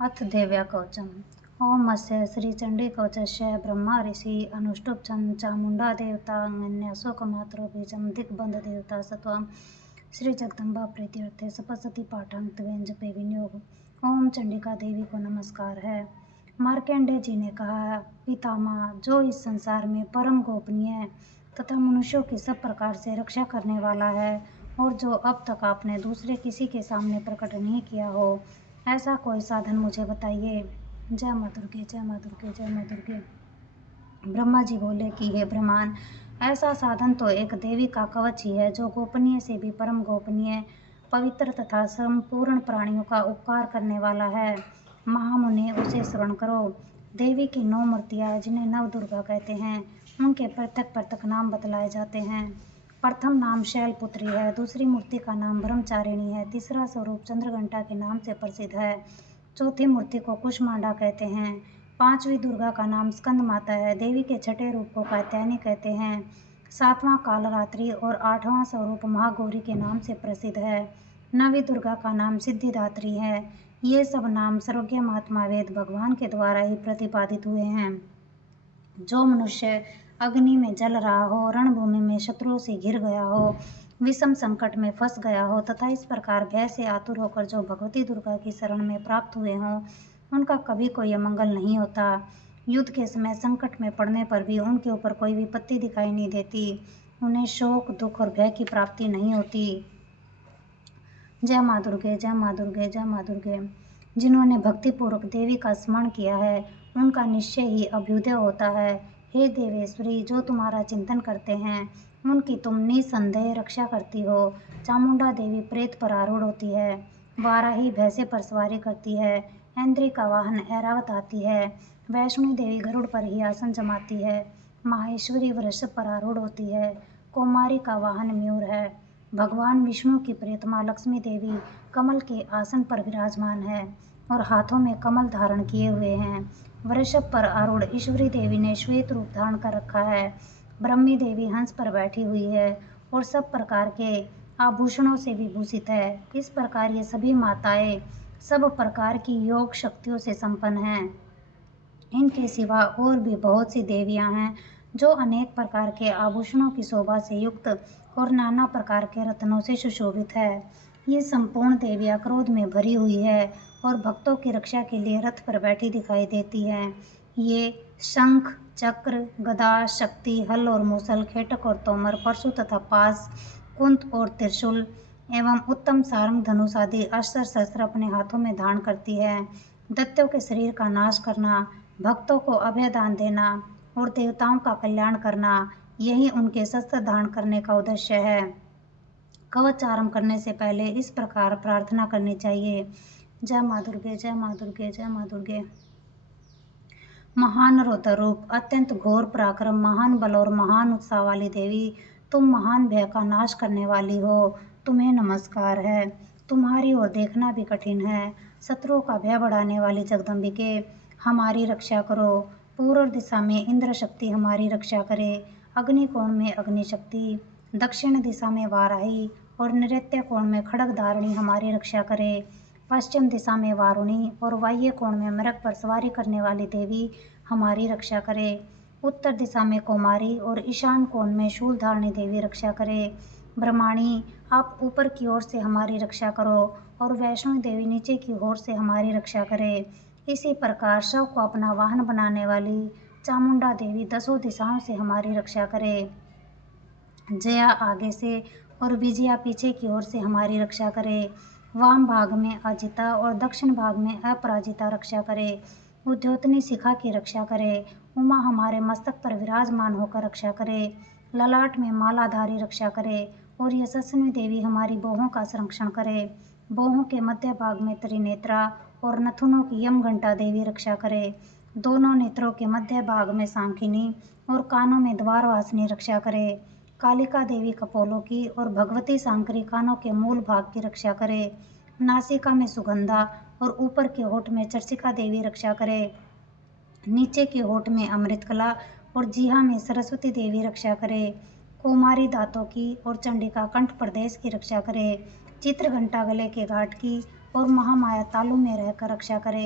अथ देव्या कवचम। ओम अस्य श्रीचंडी कवचस्य ब्रह्मा ऋषि अनुष्टुप छंद चामुंडा देवता अंगन्यासोकमात्रो बीजम दिग्बंध देवता सत्वम श्री जगदम्बा प्रीत्यर्थे सपसती पाठांत व्यंजपे विनियोग। ओम चंडिका देवी को नमस्कार है। मार्कंडेय जी ने कहा, पितामह, जो इस संसार में परम गोपनीय तथा मनुष्यों की सब प्रकार से रक्षा करने वाला है और जो अब तक आपने दूसरे किसी के सामने प्रकट नहीं किया हो, ऐसा कोई साधन मुझे बताइए। जय माँ दुर्गे, जय माँ दुर्गे, जय माँ दुर्गे। ब्रह्मा जी बोले कि हे ब्रह्मांड, ऐसा साधन तो एक देवी का कवच ही है जो गोपनीय से भी परम गोपनीय, पवित्र तथा संपूर्ण प्राणियों का उपकार करने वाला है। महामुनि, उसे श्रवण करो। देवी की 9 मूर्तियां जिन्हें नव दुर्गा कहते हैं, उनके पृथक पृथक नाम बतलाए जाते हैं। प्रथम नाम शैलपुत्री है, दूसरी मूर्ति का नाम ब्रह्मचारिणी है, तीसरा स्वरूप चंद्रघंटा के नाम से प्रसिद्ध है, चौथी मूर्ति को कुष्मांडा कहते हैं, पांचवी दुर्गा का नाम स्कंद माता है, देवी के छठे रूप को कात्यायनी कहते हैं, सातवां कालरात्रि और आठवां स्वरूप महागौरी के नाम से प्रसिद्ध है, नवी दुर्गा का नाम सिद्धिदात्री है। ये सब नाम सर्वज्ञ महात्मा वेद भगवान के द्वारा ही प्रतिपादित हुए हैं। जो मनुष्य अग्नि में जल रहा हो, रणभूमि में शत्रुओं से घिर गया हो, विषम संकट में फंस गया हो तथा इस प्रकार भय से आतुर होकर जो भगवती दुर्गा की शरण में प्राप्त हुए हों, उनका कभी कोई अमंगल नहीं होता। युद्ध के समय संकट में पड़ने पर भी उनके ऊपर कोई विपत्ति दिखाई नहीं देती। उन्हें शोक, दुख और भय की प्राप्ति नहीं होती। जय माँ दुर्गे, जय माँ दुर्गे, जय माँ दुर्गे। जिन्होंने भक्तिपूर्वक देवी का स्मरण किया है, उनका निश्चय ही अभ्युदय होता है। हे देवेश्वरी, जो तुम्हारा चिंतन करते हैं, उनकी तुम निसंदेह रक्षा करती हो। चामुंडा देवी प्रेत पर आरूढ़ होती है, वाराही भैंसे पर सवारी करती है, ऐन्द्री का वाहन ऐरावत आती है, वैष्णो देवी गरुड़ पर ही आसन जमाती है, माहेश्वरी वृषभ पर आरूढ़ होती है, कौमारी का वाहन मयूर है, भगवान विष्णु की प्रियतमा लक्ष्मी देवी कमल के आसन पर विराजमान है और हाथों में कमल धारण किए हुए हैं। वृषभ पर आरूढ़ ईश्वरी देवी ने श्वेत रूप धारण कर रखा है। ब्रह्मी देवी हंस पर बैठी हुई है और सब प्रकार के आभूषणों से विभूषित है। इस प्रकार ये सभी माताएं सब प्रकार की योग शक्तियों से संपन्न हैं। इनके सिवा और भी बहुत सी देवियां हैं जो अनेक प्रकार के आभूषणों की शोभा से युक्त और नाना प्रकार के रत्नों से सुशोभित है। ये संपूर्ण देवियां क्रोध में भरी हुई है और भक्तों की रक्षा के लिए रथ पर बैठी दिखाई देती हैं। ये शंख, चक्र, गदा, शक्ति, हल और मूसल, खेटक और तोमर, परशु तथा पास, कुंत और त्रिशूल एवं उत्तम सारंग, धनुष आदि अस्त्र शस्त्र अपने हाथों में धारण करती है। दैत्यों के शरीर का नाश करना, भक्तों को अभय दान देना और देवताओं का कल्याण करना, यही उनके शस्त्र धारण करने का उद्देश्य है। कवच आरंभ करने से पहले इस प्रकार प्रार्थना करनी चाहिए। जय माँ दुर्गे, जय माँ दुर्गे, जय माँ दुर्गे। महान रौद्र रूप, अत्यंत घोर पराक्रम, महान बल और महान उत्साह वाली देवी, तुम महान भय का नाश करने वाली हो, तुम्हें नमस्कार है। तुम्हारी ओर देखना भी कठिन है। शत्रुओं का भय बढ़ाने वाली जगदम्बिके, हमारी रक्षा करो। पूर्व दिशा में इंद्र शक्ति हमारी रक्षा करे, अग्नि कोण में अग्नि शक्ति, दक्षिण दिशा में वाराही और नैऋत्य कोण में खड्ग धारिणी हमारी रक्षा करे, पश्चिम दिशा में वारुणी और वाह्य कोण में मृग पर सवारी करने वाली देवी हमारी रक्षा करे, उत्तर दिशा में कौमारी और ईशान कोण में शूल धारणी देवी रक्षा करे। ब्रह्माणी, आप ऊपर की ओर से हमारी रक्षा करो और वैष्णो देवी नीचे की ओर से हमारी रक्षा करे। इसी प्रकार शव को अपना वाहन बनाने वाली चामुंडा देवी 10 दिशाओं से हमारी रक्षा करे। जया आगे से और विजया पीछे की ओर से हमारी रक्षा करे। वाम भाग में अजिता और दक्षिण भाग में अपराजिता रक्षा करे। उद्योतनी शिखा की रक्षा करे। उमा हमारे मस्तक पर विराजमान होकर रक्षा करे। ललाट में मालाधारी रक्षा करे और यशस्विनी देवी हमारी बाहों का संरक्षण करे। बाहों के मध्य भाग में त्रिनेत्रा और नथुनों की यम घंटा देवी रक्षा करे। दोनों नेत्रों के मध्य भाग में सांखिनी और कानों में द्वारवासिनी रक्षा करे। कालिका देवी कपोलों की और भगवती सांकरी कानों के मूल भाग की रक्षा करे। नासिका में सुगंधा और ऊपर के होठ में चर्चिका देवी रक्षा करे। नीचे के होठ में अमृतकला और जीहा में सरस्वती देवी रक्षा करे। कौमारी दांतों की और चंडिका कंठ प्रदेश की रक्षा करे। चित्रघंटा गले के घाट की और महामाया तालु में रहकर रक्षा करे।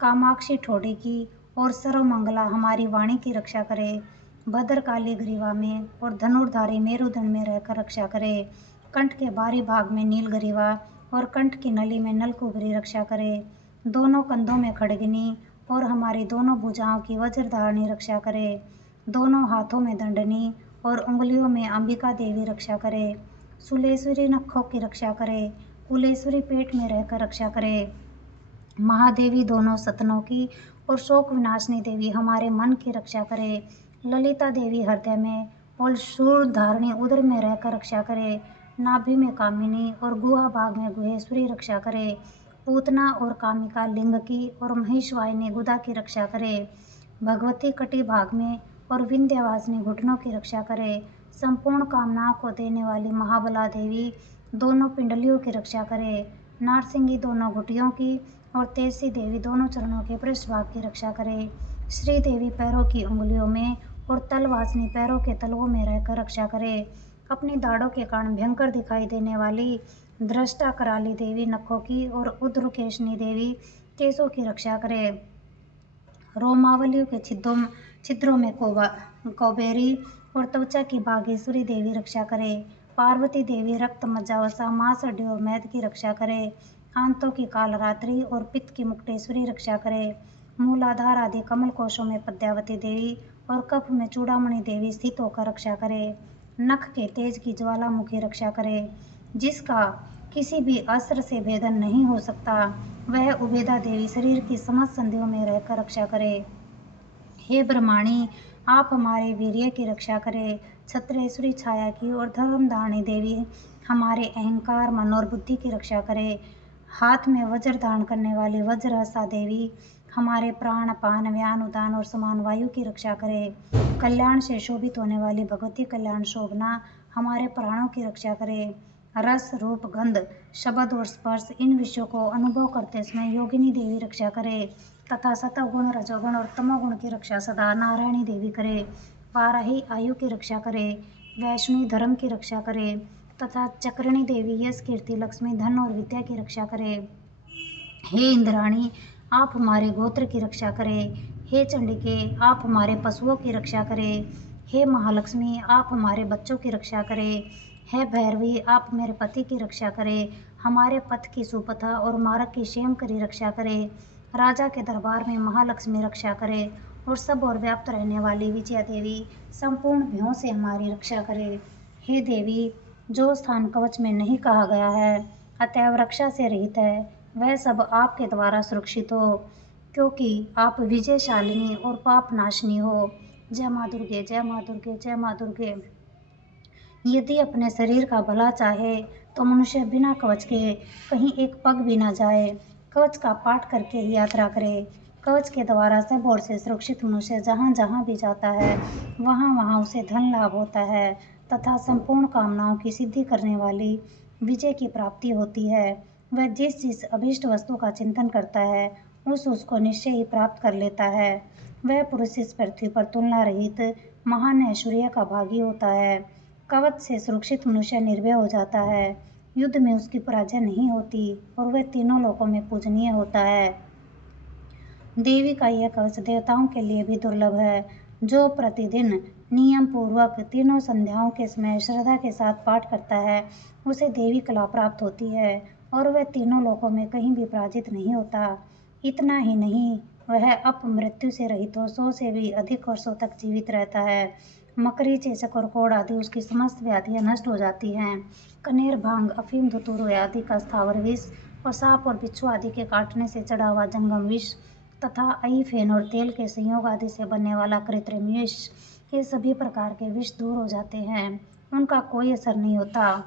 कामाक्षी ठोड़ी की और सर्वमंगला हमारी वाणी की रक्षा करे। भद्रकाली ग्रीवा में और धनुर्धारी मेरुदंड में रहकर रक्षा करे। कंठ के बाहरी भाग में नीलग्रीवा और कंठ की नली में नलकुबरी रक्षा करे। दोनों कंधों में खड़गनी और हमारी दोनों भुजाओं की वज्रधारणी रक्षा करे। दोनों हाथों में दंडनी और उंगलियों में अंबिका देवी रक्षा करे। सुलेश्वरी नखों की रक्षा करे। कुलेश्वरी पेट में रहकर रक्षा करे। महादेवी दोनों सतनों की और शोक विनाशनी देवी हमारे मन की रक्षा करे। ललिता देवी हृदय में और शूलधारणी उदर में रहकर रक्षा करे। नाभि में कामिनी और गुहा भाग में गुहेश्वरी रक्षा करे। पूतना और कामिका लिंग की और महिषवाहिनी गुदा की रक्षा करे। भगवती कटी भाग में और विंध्यवासिनी घुटनों की रक्षा करे। संपूर्ण कामनाओं को देने वाली महाबला देवी दोनों पिंडलियों की रक्षा करे। नारसिंगी दोनों घुटियों की और तेजसी देवी दोनों चरणों के पृष्ठभाग की रक्षा करे। श्री देवी पैरों की उंगलियों में और तलवासिनी पैरों के तलवों में रहकर रक्षा करे। अपनी दाढ़ों के कारण भयंकर दिखाई देने वाली दृष्टा कराली देवी नखों की और उद्रकेशनी देवी केसों की रक्षा करे। रोमावलियों के छिद्रों में कौबेरी और त्वचा की बागेश्वरी देवी रक्षा करे। पार्वती देवी रक्त मज्जावसा मांस हड्डी और मैद की रक्षा करे। आंतों की कालरात्रि और पित्त की मुक्तेश्वरी रक्षा करे। मूलाधार आदि कमल कोशों में पद्यावती देवी और कफ में चूड़ामणि देवी स्थित होकर रक्षा करे। नख के तेज की ज्वालामुखी रक्षा करे। जिसका किसी भी अस्त्र से भेदन नहीं हो सकता, वह उबेदा देवी शरीर की समस्त संधियों में रहकर रक्षा करे। हे ब्रह्माणी, आप हमारे वीर्य की रक्षा करे। छत्रेश्वरी छाया की और धर्मधारणी देवी हमारे अहंकार मन और बुद्धि की रक्षा करे। हाथ में वज्र धारण करने वाली वज्रहसा देवी हमारे प्राण अपान व्यान उदान और समान वायु की रक्षा करे। कल्याण से शोभित होने वाली भगवती कल्याण शोभना हमारे प्राणों की रक्षा करे। रस रूप गंध शब्द और स्पर्श इन विषयों को अनुभव करते समय योगिनी देवी रक्षा करे तथा सतगुण रजोगुण और तमोगुण की रक्षा सदा नारायणी देवी करे। वाराही आयु की रक्षा करे। वैष्णवी धर्म की रक्षा करे तथा चक्रिणी देवी यश कीर्ति लक्ष्मी धन और विद्या की रक्षा करे। हे इंद्राणी, आप हमारे गोत्र की रक्षा करें। हे चंडिके, आप हमारे पशुओं की रक्षा करें। हे महालक्ष्मी, आप हमारे बच्चों की रक्षा करें। हे भैरवी, आप मेरे पति की रक्षा करें। हमारे पथ की सुपथा और मार्ग की क्षेम करी रक्षा करें। राजा के दरबार में महालक्ष्मी रक्षा करे और सब और व्याप्त रहने वाली विजया देवी संपूर्ण भयों से हमारी रक्षा करे। हे देवी, जो स्थान कवच में नहीं कहा गया है अतएव रक्षा से रहित है, वह सब आपके द्वारा सुरक्षित हो, क्योंकि आप विजयशालिनी और पाप नाशनी हो। जय माँ दुर्गे, जय माँ दुर्गे, जय माँ दुर्गे। यदि अपने शरीर का भला चाहे तो मनुष्य बिना कवच के कहीं एक पग भी न जाए। कवच का पाठ करके ही यात्रा करे। कवच के द्वारा सब ओर से सुरक्षित मनुष्य जहाँ जहाँ भी जाता है वहाँ वहाँ उसे धन लाभ होता है तथा संपूर्ण कामनाओं की सिद्धि करने वाली विजय की प्राप्ति होती है। वह जिस जिस अभीष्ट वस्तु का चिंतन करता है उसको निश्चय ही प्राप्त कर लेता है। वह पुरुष इस पृथ्वी पर तुलना रहित महान ऐश्वर्य का भागी होता है। कवच से सुरक्षित मनुष्य निर्भय हो जाता है। युद्ध में उसकी पराजय नहीं होती और वह तीनों लोकों में पूजनीय होता है। देवी का यह कवच देवताओं के लिए भी दुर्लभ है। जो प्रतिदिन नियम पूर्वक तीनों संध्याओं के समय श्रद्धा के साथ पाठ करता है उसे देवी कला प्राप्त होती है और वह तीनों लोकों में कहीं भी पराजित नहीं होता। इतना ही नहीं, वह अपमृत्यु से रहित हो 100 से भी अधिक वर्षों तक जीवित रहता है। मकड़ी, चेचक और कोढ़ आदि उसकी समस्त व्याधियां नष्ट हो जाती हैं। कनेर, भांग, अफीम, धतूर आदि का स्थावर विष और सांप और बिच्छू आदि के काटने से चढ़ा हुआ जंगम विष तथा आई, फेन और तेल के संयोग आदि से बनने वाला कृत्रिम विष, ये सभी प्रकार के विष दूर हो जाते हैं, उनका कोई असर नहीं होता।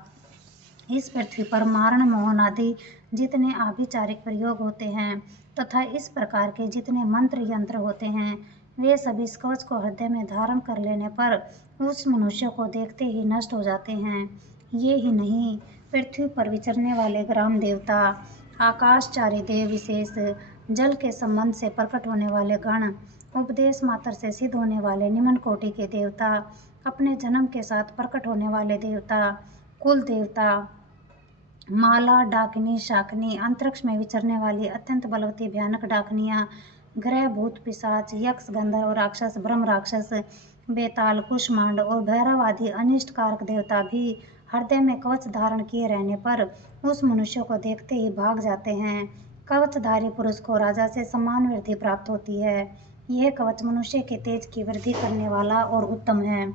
इस पृथ्वी पर मारण, मोहन आदि जितने आभिचारिक प्रयोग होते हैं तथा इस प्रकार के जितने मंत्र यंत्र होते हैं वे सभी इस कवच को हृदय में धारण कर लेने पर उस मनुष्य को देखते ही नष्ट हो जाते हैं। ये ही नहीं, पृथ्वी पर विचरने वाले ग्राम देवता, आकाशचारी देव विशेष, जल के संबंध से प्रकट होने वाले गण, उपदेश मात्र से सिद्ध होने वाले निम्न कोटि के देवता, अपने जन्म के साथ प्रकट होने वाले देवता, कुल देवता, माला, डाकिनी, शाकिनी, अंतरिक्ष में विचरने वाली अत्यंत बलवती भयानक डाकनियाँ, ग्रह, भूत, पिशाच, यक्ष, गंधर्व, राक्षस, ब्रह्म राक्षस, बेताल, कुष्मांड और भैरव आदि अनिष्ट कारक देवता भी हृदय में कवच धारण किए रहने पर उस मनुष्य को देखते ही भाग जाते हैं। कवचधारी पुरुष को राजा से समान वृद्धि प्राप्त होती है। यह कवच मनुष्य के तेज की वृद्धि करने वाला और उत्तम है।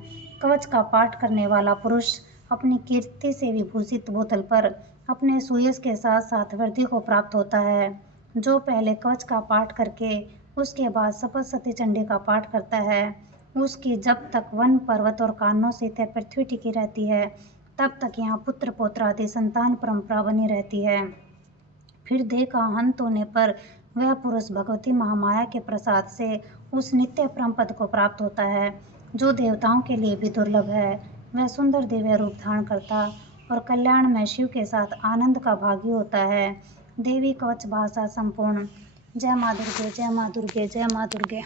कवच का पाठ करने वाला पुरुष अपनी कीर्ति से विभूषित भूतल पर अपने सुयश के साथ साथ वृद्धि को प्राप्त होता है। जो पहले कवच का पाठ करके उसके बाद सप्तशती चंडी का पाठ करता है, उसकी जब तक वन, पर्वत और कानों सहित पृथ्वी टिकी रहती है, तब तक यहाँ पुत्र पौत्र आदि संतान परंपरा बनी रहती है। फिर देह का अंत होने पर वह पुरुष भगवती महामाया के प्रसाद से उस नित्य परम पद को प्राप्त होता है, जो देवताओं के लिए भी दुर्लभ है। वह सुंदर दिव्य रूप धारण करता और कल्याण में शिव के साथ आनंद का भागी होता है। देवी कवच भाषा संपूर्ण। जय माँ दुर्गे, जय माँ दुर्गे, जय माँ दुर्गे।